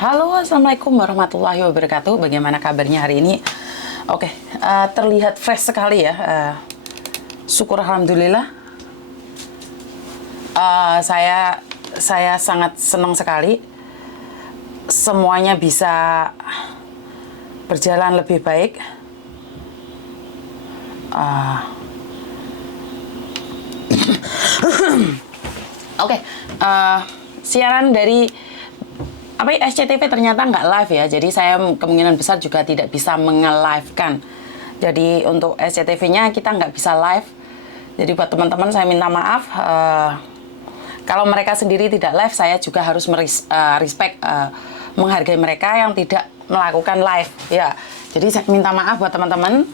Halo, Assalamualaikum warahmatullahi wabarakatuh. Bagaimana kabarnya hari ini? Oke, terlihat fresh sekali ya. Syukur alhamdulillah. Saya sangat senang sekali. Semuanya bisa berjalan lebih baik. Oke, siaran dari SCTV ternyata nggak live ya, jadi saya kemungkinan besar juga tidak bisa menge-live-kan. Jadi untuk SCTV-nya kita nggak bisa live. Jadi buat teman-teman saya minta maaf. Kalau mereka sendiri tidak live, saya juga harus respect, menghargai mereka yang tidak melakukan live. Ya, jadi saya minta maaf buat teman-teman.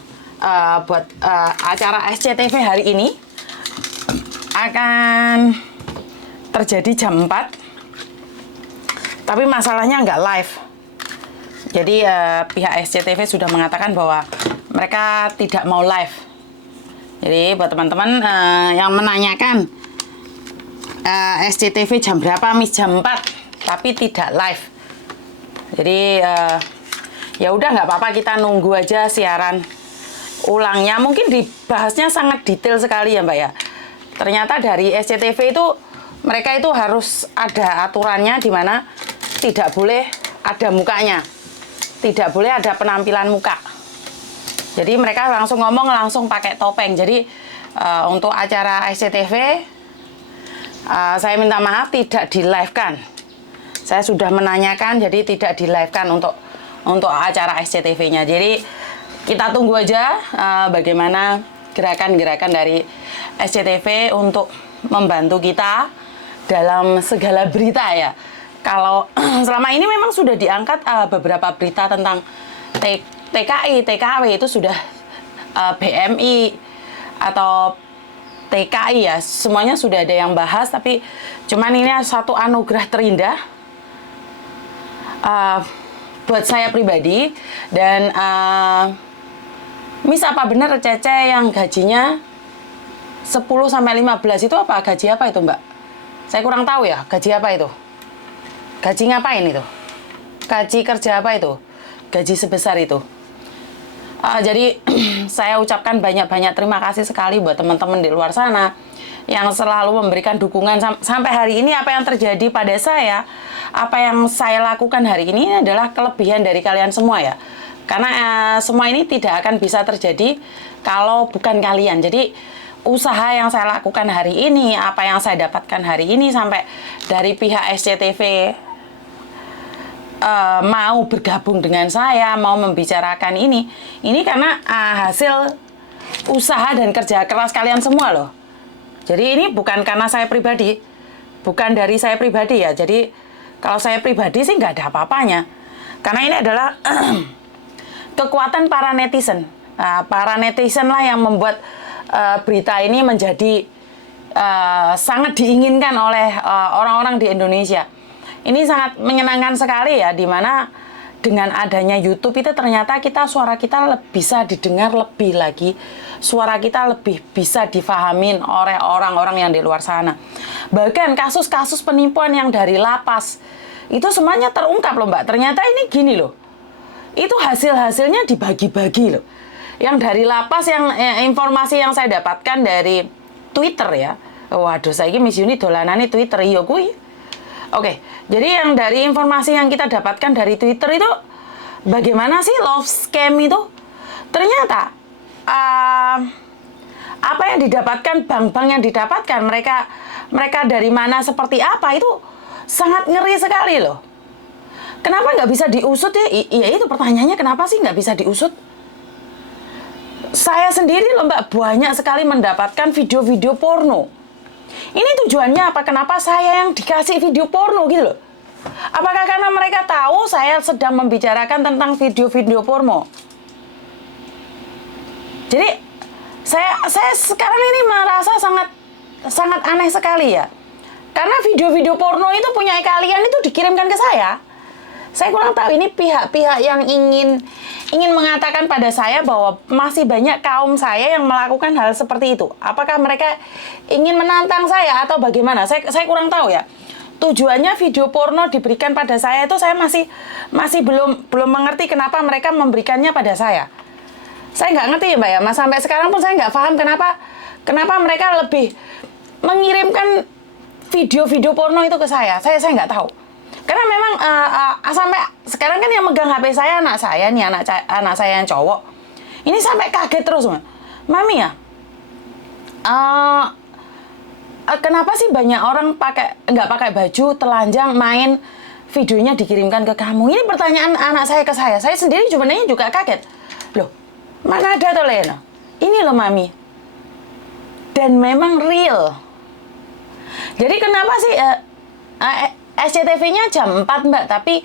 Buat acara SCTV hari ini akan terjadi jam 4. Tapi masalahnya nggak live. Jadi pihak SCTV sudah mengatakan bahwa mereka tidak mau live. Jadi buat teman-teman yang menanyakan SCTV jam berapa, Miss, jam 4, tapi tidak live. Jadi ya udah nggak apa-apa, kita nunggu aja siaran ulangnya. Mungkin dibahasnya sangat detail sekali ya Mbak ya. Ternyata dari SCTV itu mereka itu harus ada aturannya di mana tidak boleh ada mukanya, tidak boleh ada penampilan muka. Jadi mereka langsung ngomong langsung pakai topeng. Jadi untuk acara SCTV saya minta maaf tidak di live kan. Saya sudah menanyakan, jadi tidak di live kan untuk acara SCTV-nya. Jadi kita tunggu aja bagaimana gerakan-gerakan dari SCTV untuk membantu kita dalam segala berita ya. Kalau selama ini memang sudah diangkat beberapa berita tentang TKI, TKW itu sudah BMI atau TKI ya, semuanya sudah ada yang bahas. Tapi cuman ini satu anugerah terindah buat saya pribadi. Dan Miss, apa benar Cece yang gajinya 10-15 itu apa? Gaji apa itu Mbak? Saya kurang tahu ya, gaji apa itu? Gaji ngapain itu? Gaji kerja apa itu? Gaji sebesar itu? Jadi saya ucapkan banyak-banyak terima kasih sekali buat teman-teman di luar sana yang selalu memberikan dukungan sampai hari ini. Apa yang terjadi pada saya, apa yang saya lakukan hari ini adalah kelebihan dari kalian semua ya. Karena semua ini tidak akan bisa terjadi kalau bukan kalian. Jadi usaha yang saya lakukan hari ini, apa yang saya dapatkan hari ini, sampai dari pihak SCTV mau bergabung dengan saya, mau membicarakan ini karena hasil usaha dan kerja keras kalian semua loh. Jadi ini bukan karena saya pribadi, bukan dari saya pribadi ya. Jadi kalau saya pribadi sih nggak ada apa-apanya, karena ini adalah kekuatan para netizen. Para netizen lah yang membuat berita ini menjadi sangat diinginkan oleh orang-orang di Indonesia. Ini sangat menyenangkan sekali ya, dimana dengan adanya YouTube itu ternyata suara kita bisa didengar lebih lagi, suara kita lebih bisa difahamin oleh orang-orang yang di luar sana. Bahkan kasus-kasus penipuan yang dari lapas itu semuanya terungkap loh Mbak. Ternyata ini gini loh, itu hasil-hasilnya dibagi-bagi loh. Yang dari lapas, yang informasi yang saya dapatkan dari Twitter ya. Waduh, saya ini Miss Yuni dolanane Twitter iya kuwi. Oke, jadi yang dari informasi yang kita dapatkan dari Twitter itu, bagaimana sih love scam itu? Ternyata apa yang didapatkan, bank-bank yang didapatkan, mereka dari mana, seperti apa, itu sangat ngeri sekali loh. Kenapa nggak bisa diusut ya? Iya, itu pertanyaannya, kenapa sih nggak bisa diusut? Saya sendiri loh Mbak, banyak sekali mendapatkan video-video porno. Ini tujuannya apa? Kenapa saya yang dikasih video porno gitu loh? Apakah karena mereka tahu saya sedang membicarakan tentang video-video porno? Jadi saya sekarang ini merasa sangat aneh sekali ya. Karena video-video porno itu punya kalian itu dikirimkan ke saya. Saya kurang tahu ini pihak-pihak yang ingin mengatakan pada saya bahwa masih banyak kaum saya yang melakukan hal seperti itu. Apakah mereka ingin menantang saya atau bagaimana? Saya kurang tahu ya. tujuannya video porno diberikan pada saya itu saya masih belum mengerti kenapa mereka memberikannya pada saya. Saya nggak ngerti ya Mbak ya, Mas, sampai sekarang pun saya nggak paham kenapa mereka lebih mengirimkan video-video porno itu ke saya. Saya nggak tahu. Karena memang sampai sekarang kan yang megang HP saya anak saya nih, anak saya yang cowok. Ini sampai kaget terus, Mami ya. Kenapa sih banyak orang nggak pakai baju, telanjang, main, videonya dikirimkan ke kamu? Ini pertanyaan anak saya ke saya. Saya sendiri sebenarnya juga kaget. Loh, mana ada tuh Lena? Ini loh Mami. Dan memang real. Jadi kenapa sih SCTV-nya jam 4 Mbak, tapi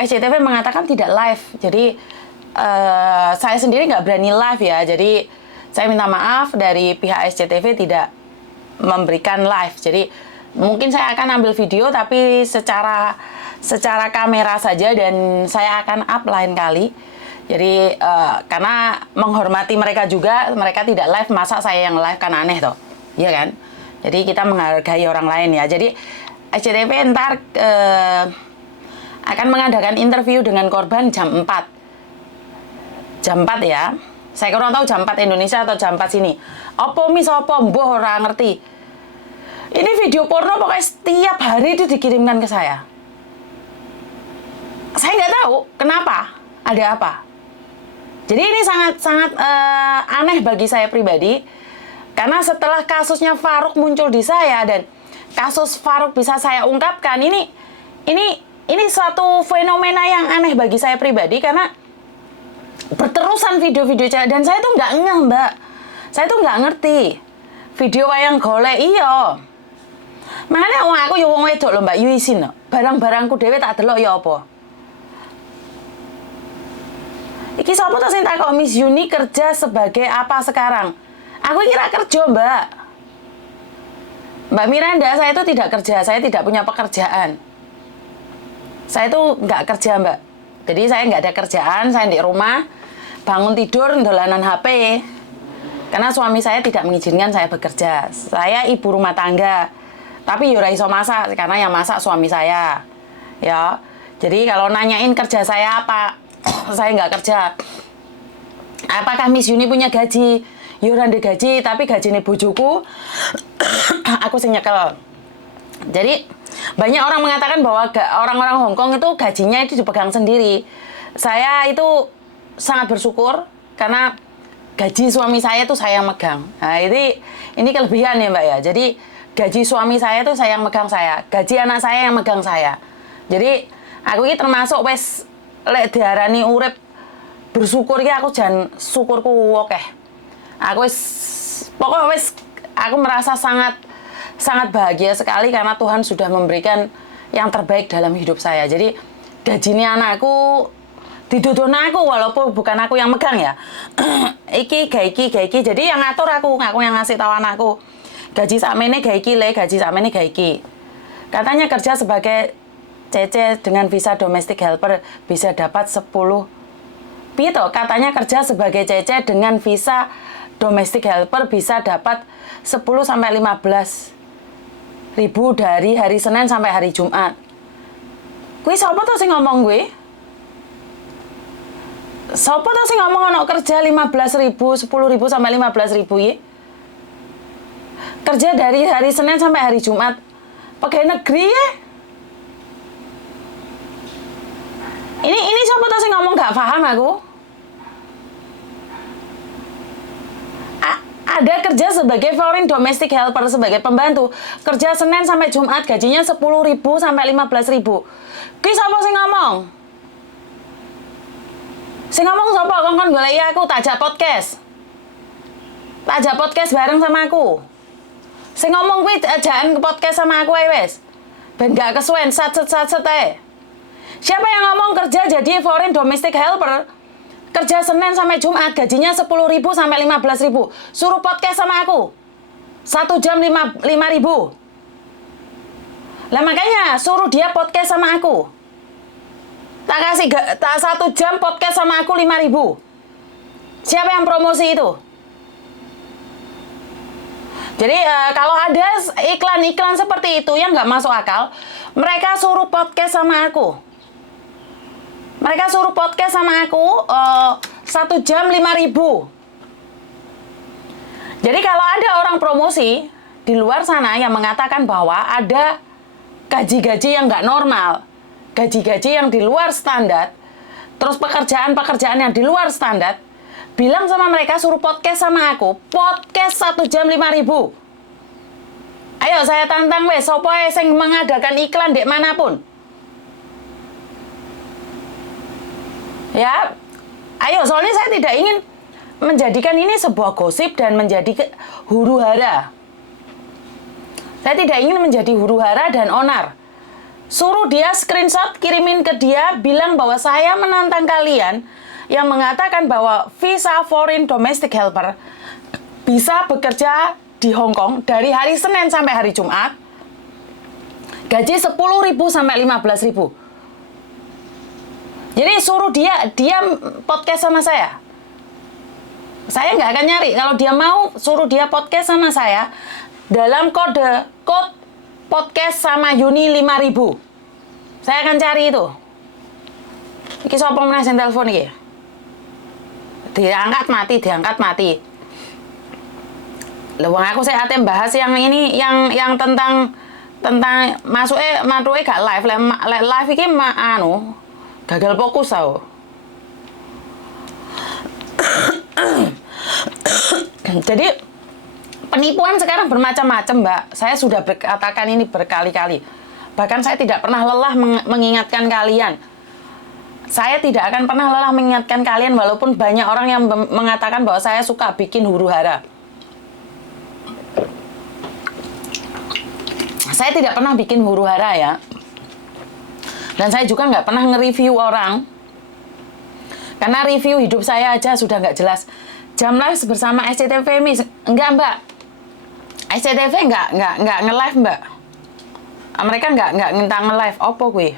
SCTV mengatakan tidak live. Jadi saya sendiri nggak berani live ya. Jadi saya minta maaf dari pihak SCTV tidak memberikan live. Jadi mungkin saya akan ambil video tapi secara kamera saja dan saya akan up lain kali. Jadi karena menghormati mereka juga, mereka tidak live, masa saya yang live, kan aneh toh. Iya kan? Jadi kita menghargai orang lain ya. Jadi SCTV ntar akan mengadakan interview dengan korban jam 4. Jam 4 ya. Saya kurang tahu jam 4 Indonesia atau jam 4 sini. Apa mboh ora ngerti. Ini video porno pokoknya setiap hari itu dikirimkan ke saya. Saya nggak tahu kenapa, ada apa. Jadi ini sangat aneh bagi saya pribadi. Karena setelah kasusnya Farouk muncul di saya dan kasus Farouk bisa saya ungkapkan, ini suatu fenomena yang aneh bagi saya pribadi karena berterusan video-video cewek dan saya tuh nggak ngeh Mbak, saya tuh nggak ngerti video wayang golek iya. Makanya aku ya wong wedok lho Mbak, yo isin lho. Barang-barangku dhewe tak delok ya apa. Iki sapa to sing takok Miss Yuni kerja sebagai apa sekarang? Aku kira kerja Mbak. Mbak Miranda, saya itu tidak kerja, saya tidak punya pekerjaan. Saya itu nggak kerja Mbak. Jadi saya nggak ada kerjaan, saya di rumah, bangun tidur, dolanan HP. Karena suami saya tidak mengizinkan saya bekerja. Saya ibu rumah tangga. Tapi yura iso masak, karena yang masak suami saya. Ya, jadi kalau nanyain kerja saya apa, saya nggak kerja. Apakah Miss Yuni punya gaji? Yura ada gaji, tapi gaji ini bojoku, aku sing nyekel. Jadi banyak orang mengatakan bahwa orang-orang Hongkong itu gajinya itu dipegang sendiri. Saya itu sangat bersyukur karena gaji suami saya itu saya yang megang. Nah ini kelebihan ya Mbak ya. Jadi gaji suami saya itu saya yang megang saya, gaji anak saya yang megang saya. Jadi aku ini termasuk wes lek diarani urip bersyukur ya, aku jan syukurku akeh. Aku aku merasa sangat bahagia sekali karena Tuhan sudah memberikan yang terbaik dalam hidup saya. Jadi gajinya anakku didodono aku walaupun bukan aku yang megang ya. iki. Jadi yang ngatur aku yang ngasih tahu anakku. Gaji sakmene gawe iki le, gaji sakmene gawe iki. Katanya kerja sebagai CC dengan visa domestic helper bisa dapat 10 pito. Katanya kerja sebagai CC dengan visa domestic helper bisa dapat 10 sampai 15 ribu dari hari Senin sampai hari Jumat. Kuwi sapa tuh sing ngomong gue? Sapa tuh sing ngomong ana kerja 15.000, 10.000 sampai 15.000 ya? Kerja dari hari Senin sampai hari Jumat. Pegawai negeri ya? Ini siapa tuh sing ngomong gak paham aku? Ada kerja sebagai foreign domestic helper, sebagai pembantu. Kerja Senin sampai Jumat, gajinya 10.000 sampai 15.000. Ki sapa sing ngomong? Sing ngomong sapa? Kon goleki aku, tajak podcast. Tajak podcast bareng sama aku. Sing ngomong kuwi ajakan ke podcast sama aku ae wis. Ben gak kesuwen sat-set ae. Siapa yang ngomong kerja jadi foreign domestic helper? Kerja Senin sampai Jumat, gajinya 10.000 sampai 15.000. Suruh podcast sama aku. 1 jam 5.000. Lah makanya suruh dia podcast sama aku. Tak kasih 1 jam podcast sama aku 5.000. Siapa yang promosi itu? Jadi kalau ada iklan-iklan seperti itu yang nggak masuk akal, mereka suruh podcast sama aku. Mereka suruh podcast sama aku 1 jam 5.000. Jadi kalau ada orang promosi di luar sana yang mengatakan bahwa ada gaji-gaji yang nggak normal, gaji-gaji yang di luar standar, terus pekerjaan-pekerjaan yang di luar standar, bilang sama mereka suruh podcast sama aku. Podcast 1 jam 5.000. Ayo saya tantang wes, sopo sing mengadakan iklan dek manapun. Ya, ayo soalnya saya tidak ingin menjadikan ini sebuah gosip dan menjadi huru hara. Saya tidak ingin menjadi huru hara dan onar. Suruh dia screenshot, kirimin ke dia, bilang bahwa saya menantang kalian yang mengatakan bahwa visa foreign domestic helper bisa bekerja di Hong Kong dari hari Senin sampai hari Jumat, gaji 10.000 sampai 15.000. Jadi suruh dia podcast sama saya. Saya nggak akan nyari. Kalau dia mau, suruh dia podcast sama saya dalam kode podcast sama Yuni 5.000. Saya akan cari itu. Iki sapa meneh sing telepon iki? Diangkat mati. Lah wong aku sik ate bahas yang ini yang tentang matuke gak live. Lek live iki gagal fokus tau. Jadi penipuan sekarang bermacam-macam, Mbak. Saya sudah berkatakan ini berkali-kali. Bahkan saya tidak pernah lelah mengingatkan kalian. Saya tidak akan pernah lelah mengingatkan kalian walaupun banyak orang yang mengatakan bahwa saya suka bikin huru hara. Saya tidak pernah bikin huru hara ya. Dan saya juga nggak pernah nge-review orang. Karena review hidup saya aja sudah nggak jelas. Jam live bersama SCTV Miss. Enggak, Mbak. SCTV nggak nge-live, Mbak. Mereka nggak minta nge-live. Apa gue?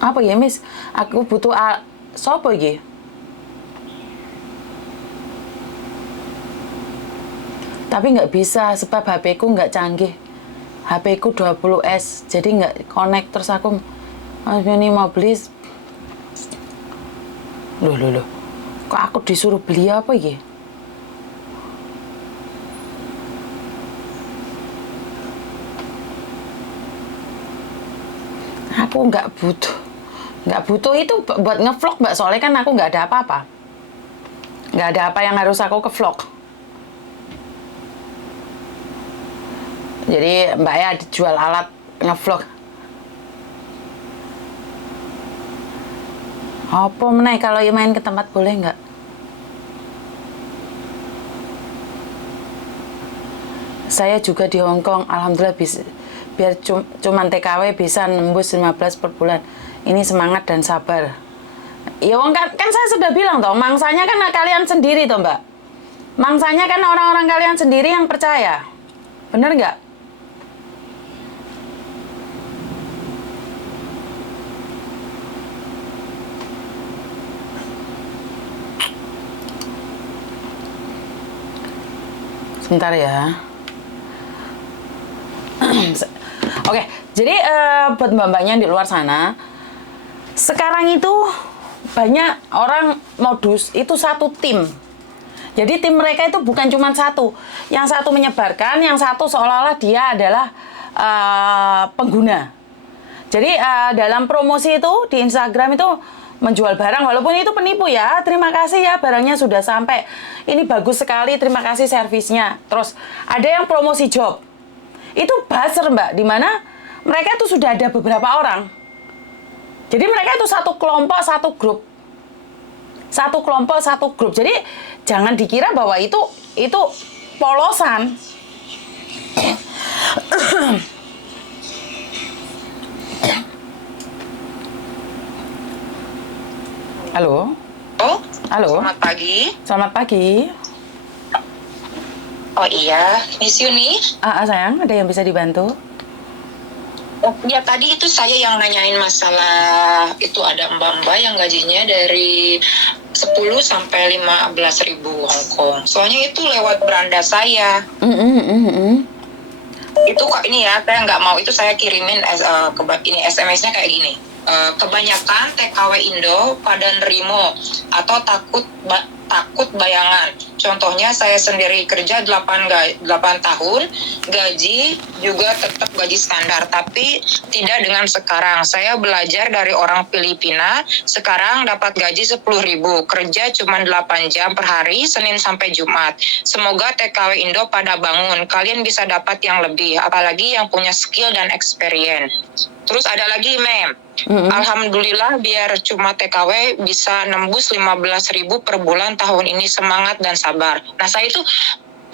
Apa ya, Miss? Aku butuh sopo iki? Tapi nggak bisa sebab HP ku nggak canggih. HP ku 20S, jadi nggak connect. Terus aku ini mau beli. Loh. Kok aku disuruh beli apa ya? Aku nggak butuh itu buat ngevlog, Mbak. Soalnya kan aku nggak ada apa-apa. Nggak ada apa yang harus aku ke vlog. Jadi Mbak ya dijual alat ngevlog. Apa meneh kalau main ke tempat boleh nggak? Saya juga di Hong Kong, alhamdulillah bisa. Biar cuman TKW bisa nembus 15 per bulan. Ini semangat dan sabar. Ya kan saya sudah bilang toh, mangsanya kan kalian sendiri toh, Mbak. Mangsanya kan orang-orang kalian sendiri yang percaya. Bener nggak? Sebentar ya. Oke, jadi buat mbak-mbaknya di luar sana, sekarang itu banyak orang modus itu satu tim. Jadi tim mereka itu bukan cuma satu. Yang satu menyebarkan, yang satu seolah-olah dia adalah pengguna. Jadi dalam promosi itu di Instagram itu menjual barang, walaupun itu penipu ya. Terima kasih ya, barangnya sudah sampai. Ini bagus sekali, terima kasih servisnya. Terus ada yang promosi job. Itu buzzer, Mbak, di mana mereka itu sudah ada beberapa orang. Jadi mereka itu satu kelompok, satu grup. Satu kelompok, satu grup. Jadi jangan dikira bahwa itu polosan. Halo? Halo? Selamat pagi. Selamat pagi. Oh iya, Miss Yuni. Sayang, ada yang bisa dibantu? Ya tadi itu saya yang nanyain masalah itu ada mbak-mbak yang gajinya dari 10 10 sampai 15 ribu Hongkong. Soalnya itu lewat beranda saya. Itu kok ini ya, saya nggak mau itu saya kirimin ini SMS-nya kayak gini. Kebanyakan TKW Indo pada nerimo atau takut bayangan. Contohnya saya sendiri kerja 8 tahun, gaji juga tetap gaji standar, tapi tidak dengan sekarang. Saya belajar dari orang Filipina, sekarang dapat gaji 10.000, kerja cuma 8 jam per hari, Senin sampai Jumat. Semoga TKW Indo pada bangun, kalian bisa dapat yang lebih, apalagi yang punya skill dan experience. Terus ada lagi, Mem. Alhamdulillah biar cuma TKW bisa nembus 15.000 per bulan tahun ini, semangat dan sabar. Nah, saya itu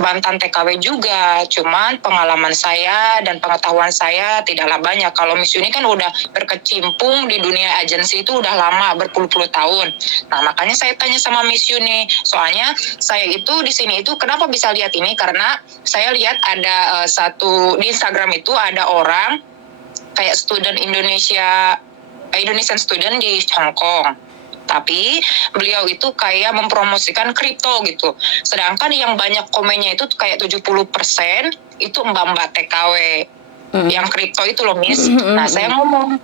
mantan TKW juga, cuman pengalaman saya dan pengetahuan saya tidaklah banyak. Kalau Miss Uni kan udah berkecimpung di dunia agensi itu udah lama, berpuluh-puluh tahun. Nah, makanya saya tanya sama Miss Uni. Soalnya saya itu di sini itu kenapa bisa lihat ini, karena saya lihat ada satu di Instagram itu ada orang kayak student Indonesian student di Hong Kong. Tapi beliau itu kayak mempromosikan kripto gitu. Sedangkan yang banyak komennya itu kayak 70% itu mbak-mbak TKW. Yang kripto itu loh, Miss. Nah, saya ngomong.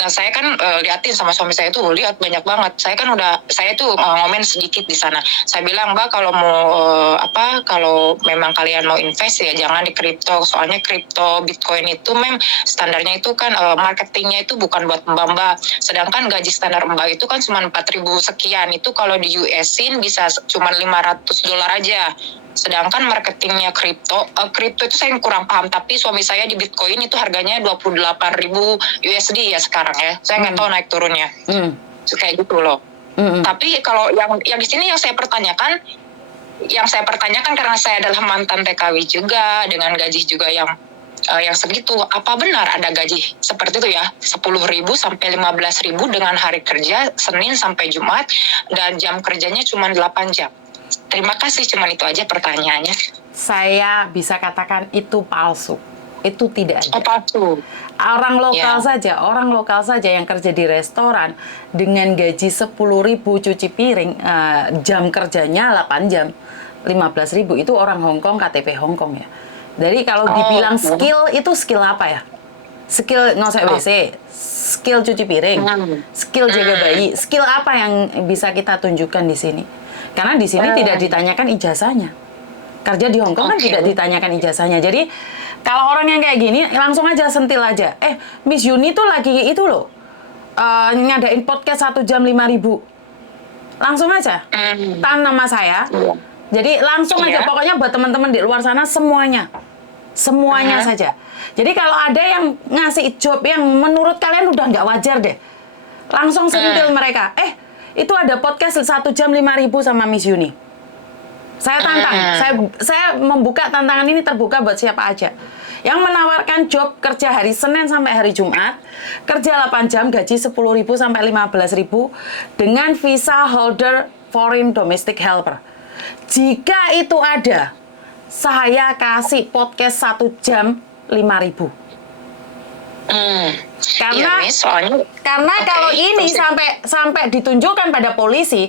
Nah, saya kan liatin sama suami saya tuh, lihat banyak banget. Saya tuh ngomen sedikit di sana. Saya bilang, Mbak, kalau mau kalau memang kalian mau invest ya jangan di kripto. Soalnya kripto, Bitcoin itu standarnya itu kan marketingnya itu bukan buat mbak-mbak. Sedangkan gaji standar mbak itu kan cuma 4.000 sekian. Itu kalau di US-in bisa cuma $500 aja. Sedangkan marketingnya kripto itu saya kurang paham, tapi suami saya di Bitcoin itu harganya 28.000 USD ya sekarang ya. Saya nggak tahu naik turunnya. Kayak gitu loh. Tapi kalau yang di sini yang saya pertanyakan karena saya adalah mantan TKW juga dengan gaji juga yang segitu. Apa benar ada gaji seperti itu ya? 10.000 sampai 15.000 dengan hari kerja Senin sampai Jumat dan jam kerjanya cuma 8 jam. Terima kasih, cuman itu aja pertanyaannya. Saya bisa katakan itu palsu. Itu tidak ada. Oh, palsu. Orang lokal saja yang kerja di restoran dengan gaji 10.000 cuci piring, jam kerjanya 8 jam, 15.000 itu orang Hong Kong, KTP Hong Kong ya. Jadi kalau dibilang skill, itu skill apa ya? Skill ngosek WC, skill cuci piring, skill jaga bayi, skill apa yang bisa kita tunjukkan di sini? Karena di sini tidak ditanyakan ijazahnya. Kerja di Hong Kong kan tidak ditanyakan ijazahnya. Jadi kalau orang yang kayak gini langsung aja sentil aja. Miss Uni tuh lagi itu loh, ngadain podcast 1 jam 5.000. Langsung aja tan nama saya. Jadi langsung aja, pokoknya buat teman-teman di luar sana semuanya saja. Jadi kalau ada yang ngasih job yang menurut kalian udah nggak wajar deh, langsung sentil mereka. Itu ada podcast 1 jam 5.000 sama Miss Uni. Saya tantang, saya membuka tantangan ini terbuka buat siapa aja yang menawarkan job kerja hari Senin sampai hari Jumat, kerja 8 jam, gaji 10.000 sampai 15.000 dengan visa holder foreign domestic helper. Jika itu ada, saya kasih podcast 1 jam 5.000. Karena kalau ini sampai ditunjukkan pada polisi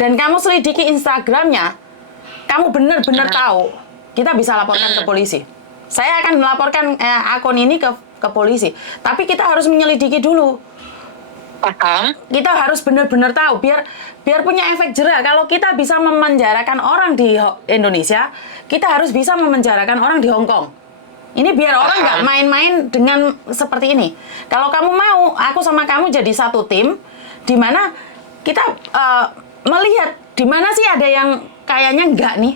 dan kamu selidiki Instagramnya, kamu benar-benar tahu, kita bisa laporkan ke polisi. Saya akan melaporkan akun ini ke polisi, tapi kita harus menyelidiki dulu. Paham? Kita harus benar-benar tahu biar punya efek jerak. Kalau kita bisa memenjarakan orang di Indonesia, kita harus bisa memenjarakan orang di Hong Kong. Ini biar orang nggak main-main dengan seperti ini. Kalau kamu mau, aku sama kamu jadi satu tim, di mana kita melihat di mana sih ada yang kayaknya enggak nih.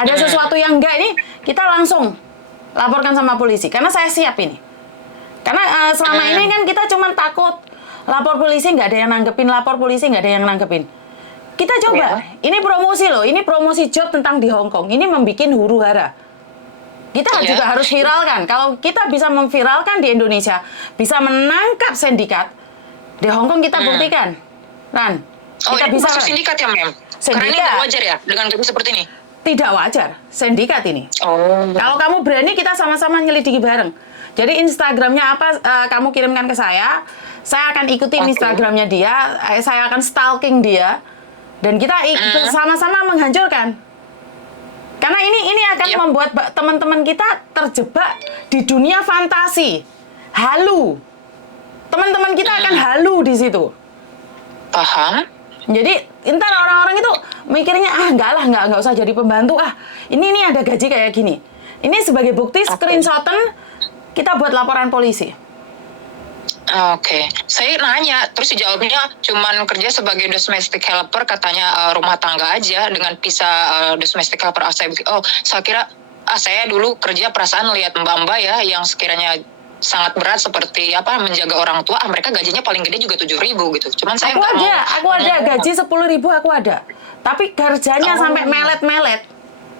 Ada sesuatu yang enggak nih, kita langsung laporkan sama polisi. Karena saya siap ini. Karena selama ini kan kita cuma takut lapor polisi nggak ada yang nanggepin, lapor polisi nggak ada yang nanggepin. Kita coba, ini promosi loh, ini promosi job tentang di Hong Kong. Ini membikin huru hara. Kita juga harus viralkan. Kalau kita bisa memviralkan di Indonesia, bisa menangkap sindikat, di Hong Kong kita buktikan. Ran, kita bisa masuk sindikat ya, Mem? Karena ini nggak wajar ya, dengan gaji seperti ini? tidak wajar, sindikat ini. Oh. Kalau kamu berani, kita sama-sama nyelidiki bareng. Jadi Instagramnya apa, kamu kirimkan ke saya akan ikutin Instagramnya dia, saya akan stalking dia, dan kita bersama-sama menghancurkan. Karena ini akan membuat teman-teman kita terjebak di dunia fantasi, halu. Teman-teman kita akan halu di situ. Paham? Jadi entar orang-orang itu mikirnya nggak usah jadi pembantu ini ada gaji kayak gini. Ini sebagai bukti screenshotan kita buat laporan polisi. Oke. Saya nanya, terus dijawabnya cuman kerja sebagai domestic helper, katanya rumah tangga aja dengan visa domestic helper. Saya kira saya dulu kerja, perasaan lihat mbak-mbak ya yang sekiranya sangat berat seperti menjaga orang tua, mereka gajinya paling gede juga 7.000 gitu. Cuman saya aku ada gaji 10.000 aku ada. Tapi kerjanya sampai melet-melet.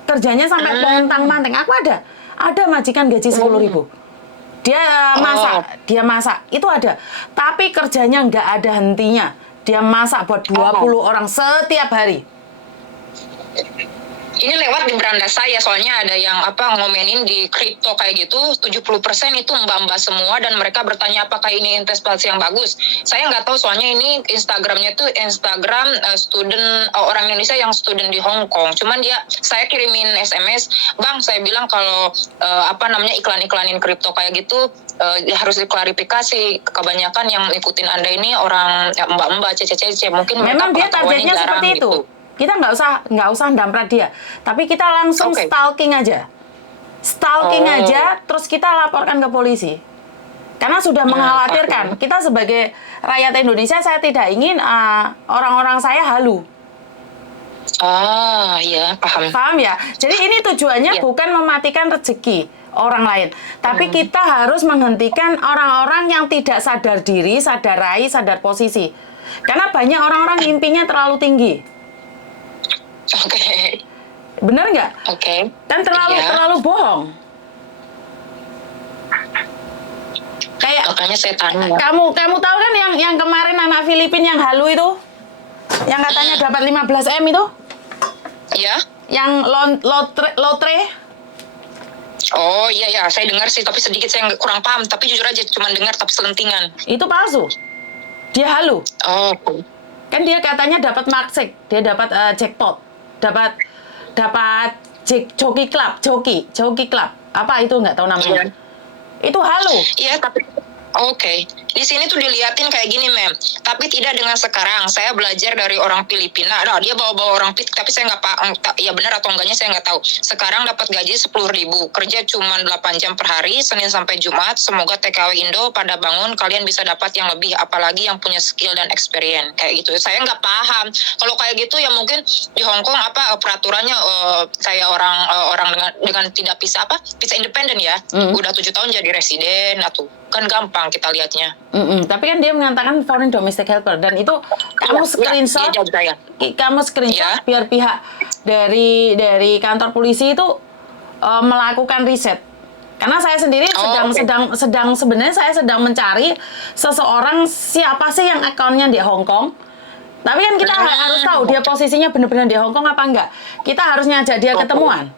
Kerjanya sampai pontang-manting. Aku ada majikan gaji 10.000. Dia masak, itu ada. Tapi kerjanya nggak ada hentinya. Dia masak buat 20 orang setiap hari. Ini lewat di beranda saya, soalnya ada yang ngomenin di kripto kayak gitu, 70% itu mbak-mbak semua, dan mereka bertanya apakah ini investasi yang bagus. Saya nggak tahu, soalnya ini Instagramnya tuh Instagram student orang Indonesia yang student di Hong Kong. Cuman saya kirimin SMS, Bang, saya bilang kalau iklan-iklanin kripto kayak gitu harus diklarifikasi. Kebanyakan yang ikutin Anda ini orang mbak-mbak, cece-cece, mungkin memang dia targetnya seperti itu. Gitu. Kita nggak usah damprat dia, tapi kita langsung stalking aja, terus kita laporkan ke polisi, karena sudah mengkhawatirkan. Kita sebagai rakyat Indonesia, saya tidak ingin orang-orang saya halu. Iya, paham. Paham ya? Jadi ini tujuannya bukan mematikan rezeki orang lain, tapi kita harus menghentikan orang-orang yang tidak sadar diri, sadar rai, sadar posisi. Karena banyak orang-orang mimpinya terlalu tinggi. Oke. Bener nggak? Oke. Dan terlalu bohong. Kayak makanya saya tanya. Kamu tahu kan yang kemarin anak Filipina yang halu itu? Yang katanya dapat 15 M itu? Iya. Yang lotre. Oh iya, saya dengar sih, tapi sedikit saya kurang paham. Tapi jujur aja, cuma dengar tapi selentingan. Itu palsu. Dia halu. Oh. Kan dia katanya dapat marksek, dia dapat jackpot. Dapat joki club. Apa itu, nggak tahu namanya. Itu halu. Iya, tapi oke. Di sini tuh diliatin kayak gini, Mem. Tapi tidak dengan sekarang. Saya belajar dari orang Filipina. Dia bawa orang tapi saya nggak paham. Ya benar atau enggaknya saya nggak tahu. Sekarang dapat gaji 10.000. Kerja cuma 8 jam per hari, Senin sampai Jumat. Semoga TKW Indo pada bangun, kalian bisa dapat yang lebih. Apalagi yang punya skill dan experience. Kayak gitu. Saya nggak paham. Kalau kayak gitu ya mungkin di Hong Kong peraturannya saya orang dengan tidak bisa independen ya. Udah 7 tahun jadi residen atau kan gampang kita lihatnya. Tapi kan dia mengatakan foreign domestic helper, dan itu kamu screenshot, biar pihak dari kantor polisi itu melakukan riset. Karena saya sendiri sebenarnya saya sedang mencari seseorang siapa sih yang akunnya di Hong Kong. Tapi kan kita harus tahu dia posisinya benar-benar di Hong Kong apa enggak. Kita harus ngajak dia ketemuan.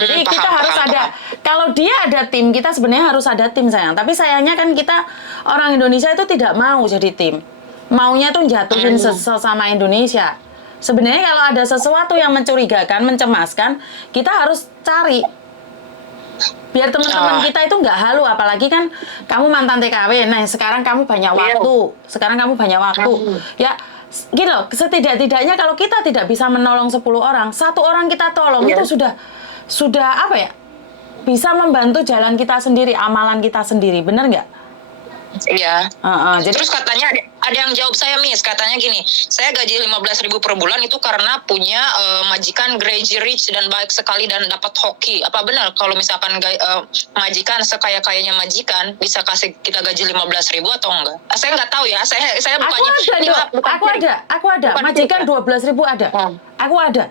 Jadi kita harus ada, kalau dia ada tim, kita sebenarnya harus ada tim, sayang. Tapi sayangnya kan kita orang Indonesia itu tidak mau jadi tim. Maunya tuh jatuhin sesama Indonesia. Sebenarnya kalau ada sesuatu yang mencurigakan, mencemaskan, kita harus cari. Biar teman-teman kita itu nggak halu, apalagi kan kamu mantan TKW, nah sekarang kamu banyak waktu. Ya, gitu loh, setidak-tidaknya kalau kita tidak bisa menolong 10 orang, 1 orang kita tolong, itu sudah bisa membantu jalan kita sendiri, amalan kita sendiri, bener nggak? Iya. Jadi, terus katanya ada yang jawab saya, Miss, katanya gini, saya gaji 15.000 per bulan itu karena punya majikan crazy rich dan baik sekali dan dapat hoki. Apa benar kalau misalkan majikan sekaya-kayanya majikan bisa kasih kita gaji 15.000 atau enggak? Saya nggak tahu ya. Saya bukannya aku ada. Majikan 12.000 ada. Aku ada.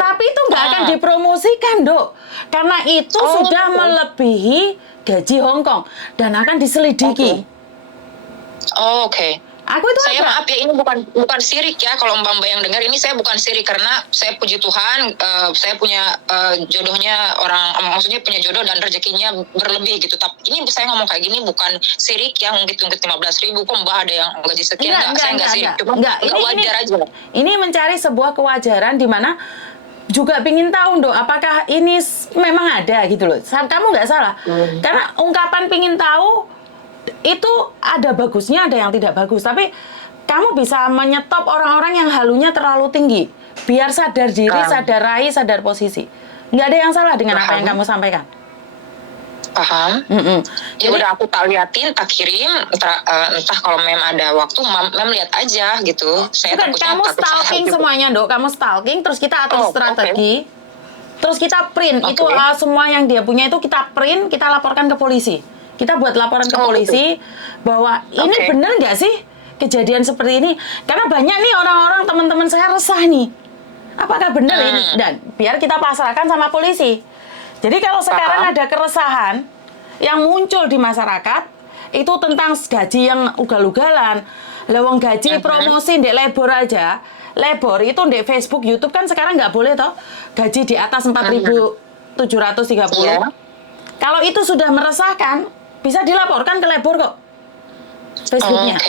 Tapi itu nggak akan dipromosikan, Dok. Karena itu sudah melebihi gaji Hong Kong dan akan diselidiki. Oke. Aku itu Saya apa? maaf ya, ini bukan sirik ya, kalau mbak-mbak yang dengar ini, saya bukan sirik karena saya puji Tuhan, saya punya jodohnya orang, maksudnya punya jodoh dan rezekinya berlebih gitu. Tapi ini saya ngomong kayak gini bukan sirik ya, ngungkit-ngungkit 15.000 kok mbak ada yang gaji sekian, saya nggak sirik, cuma nggak wajar aja. Ini mencari sebuah kewajaran di mana juga pingin tahu dong apakah ini memang ada gitu loh. Kamu nggak salah. Karena ungkapan pingin tahu itu ada bagusnya, ada yang tidak bagus. Tapi kamu bisa menyetop orang-orang yang halunya terlalu tinggi. Biar sadar diri, sadar rai, sadar posisi. Nggak ada yang salah dengan apa yang kamu sampaikan. Paham? Ya udah, aku tak liatin, tak kirim, entah kalau mem ada waktu, mem lihat aja gitu. Saya bukan, kamu stalking semuanya, Dok. Kamu stalking, terus kita atur strategi. Terus kita print. Itu semua yang dia punya itu kita print, kita laporkan ke polisi. Kita buat laporan ke polisi bahwa ini benar nggak sih kejadian seperti ini? Karena banyak nih orang-orang, teman-teman saya resah nih. Apakah benar ini? Dan biar kita pasrahkan sama polisi. Jadi kalau sekarang ada keresahan yang muncul di masyarakat, itu tentang gaji yang ugal-ugalan, lewong gaji promosi ndek lebor aja. Lebor itu ndek Facebook, YouTube kan sekarang nggak boleh toh. Gaji di atas 4.730. Kalau itu sudah meresahkan, bisa dilaporkan ke lebor kok. Facebooknya.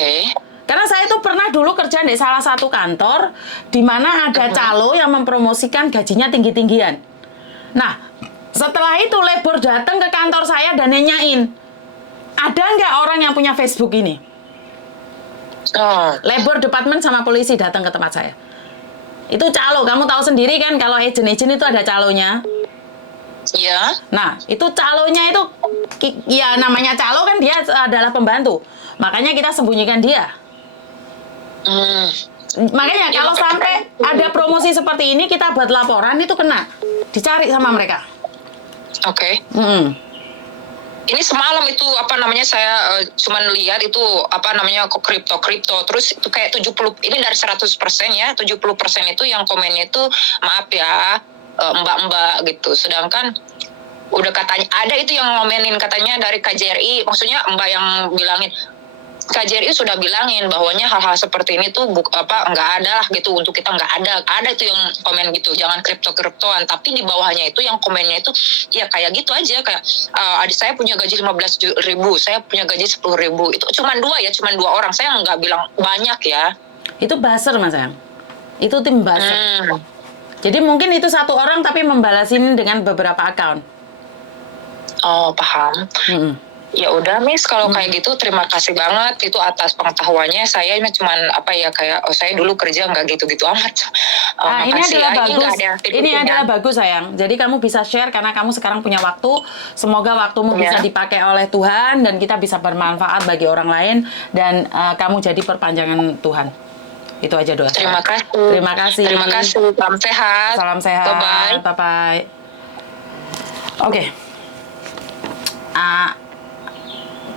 Karena saya itu pernah dulu kerja di salah satu kantor, di mana ada calo yang mempromosikan gajinya tinggi-tinggian. Nah, setelah itu lebor datang ke kantor saya dan nanyain, ada nggak orang yang punya Facebook ini? Lebor departemen sama polisi datang ke tempat saya. Itu calo, kamu tahu sendiri kan kalau agent-agent itu ada calonya. Iya. Nah, itu calonya itu, ya namanya calo kan dia adalah pembantu. Makanya kita sembunyikan dia. Makanya kalau sampai ada promosi seperti ini, kita buat laporan itu kena. Dicari sama mereka. Ini semalam itu saya cuman lihat itu kok kripto terus itu kayak 70, ini dari 100% ya, 70% itu yang komennya itu maaf ya, mbak-mbak gitu. Sedangkan udah katanya ada itu yang ngomenin katanya dari KJRI, maksudnya mbak yang bilangin KJRI sudah bilangin bahwanya hal-hal seperti ini tuh nggak ada lah gitu, untuk kita nggak ada itu yang komen gitu, jangan kriptoan. Tapi di bawahnya itu yang komennya itu ya kayak gitu aja, kayak adik saya punya gaji 15.000, saya punya gaji 10.000. Itu cuman dua orang, saya nggak bilang banyak ya. Itu buzzer Mas Sayang, itu tim buzzer. Jadi mungkin itu satu orang tapi membalasin dengan beberapa account. Paham. Ya udah Miss, kalau kayak gitu terima kasih banget itu atas pengetahuannya. Saya cuman saya dulu kerja nggak gitu-gitu amat. Ini adalah bagus. Ini adalah bagus sayang. Jadi kamu bisa share karena kamu sekarang punya waktu. Semoga waktumu bisa dipakai oleh Tuhan dan kita bisa bermanfaat bagi orang lain dan kamu jadi perpanjangan Tuhan. Itu aja doa. Terima kasih. Terima kasih. Terima kasih. Salam sehat. Salam sehat. Bye-bye. Bye-bye. Oke.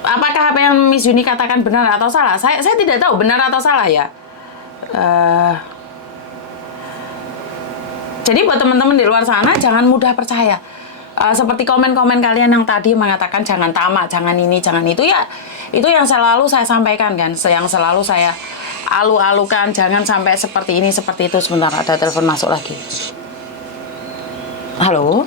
Apakah apa yang Miss Yuni katakan benar atau salah? Saya tidak tahu benar atau salah ya. Jadi buat teman-teman di luar sana jangan mudah percaya. Seperti komen-komen kalian yang tadi mengatakan jangan tamak, jangan ini, jangan itu ya. Itu yang selalu saya sampaikan kan, yang selalu saya alu-alukan, jangan sampai seperti ini, seperti itu. Sebentar, ada telepon masuk lagi. Halo?